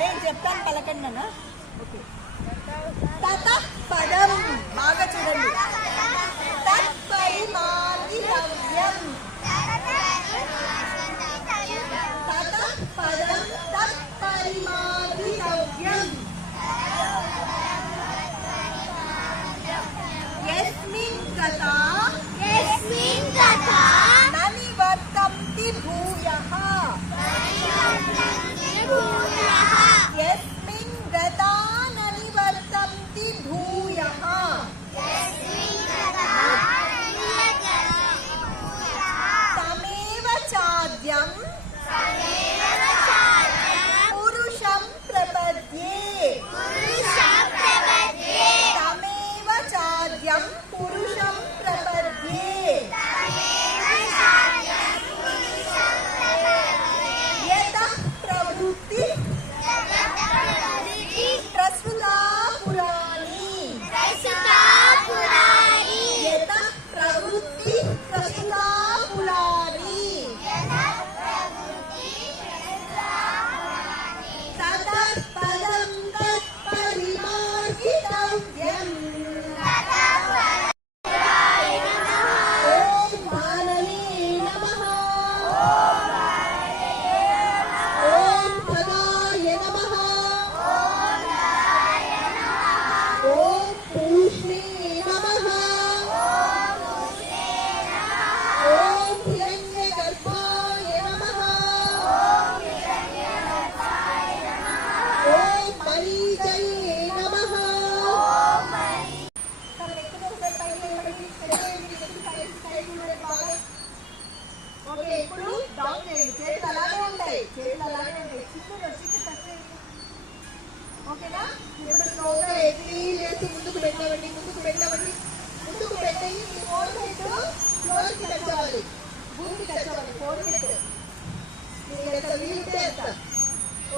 నేను చెప్తాను పలకండి నాన్న. ఓకే. తత పదం బాగా చూడండి. తత్పరిమాణితవ్యం. తత పదం తత్పరిమాణితవ్యం. యస్మిన్ గతా న నివర్తంతి భూయః. యస్మిన్ గతా న నివర్తంతి భూయః. తమేవ చాద్యం పురుషం ప్రపద్యే. తమేవ చాద్యం పురుషం ప్రపద్యే. యతః ప్రవృత్తి ప్రస్తుతా పురాణి. యతః ప్రవృత్తి ప్రస్తుతా పురాణి. తతః పదం తత్పరిమార్గితవ్యం. ఓం భానవే నమః. ఓం భగాయ నమః. ఓం పూష్ణే నమః. ఓం హిరణ్యగర్భాయ నమః. ఓం మరీచయే నమః. ఓకే, ఇప్పుడు డౌన్ చేయండి. చేతులు అలాగే ఉంటాయి. చిక్కులు ఓకేనా? ఇప్పుడు స్లోగా ఎగిరి లేచి ముందుకు పెట్టవండి. ముందుకు పెట్టేయి. మీ ఫోర్ హెడ్ ఫ్లోర్కి టచ్ అవ్వాలి. భూమికి టచ్ అవ్వాలి. ఫోర్ హెడ్ మీరు ఎంత వీలుంటే ఎంత.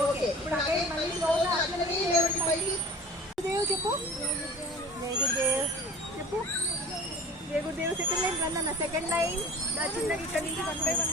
ఓకే, ఇప్పుడు అక్కడ మళ్ళీ స్లోగా అట్లనే లేవండి పైకి. గురుదేవ్ చెప్పు. జయ గురుదేవ్ చెప్పు. జయ గురుదేవ్. సెకండ్ లైన్ రన్ అన్న. సెకండ్ లైన్ చిన్నగా ఇక్కడ నుంచి 1 by 1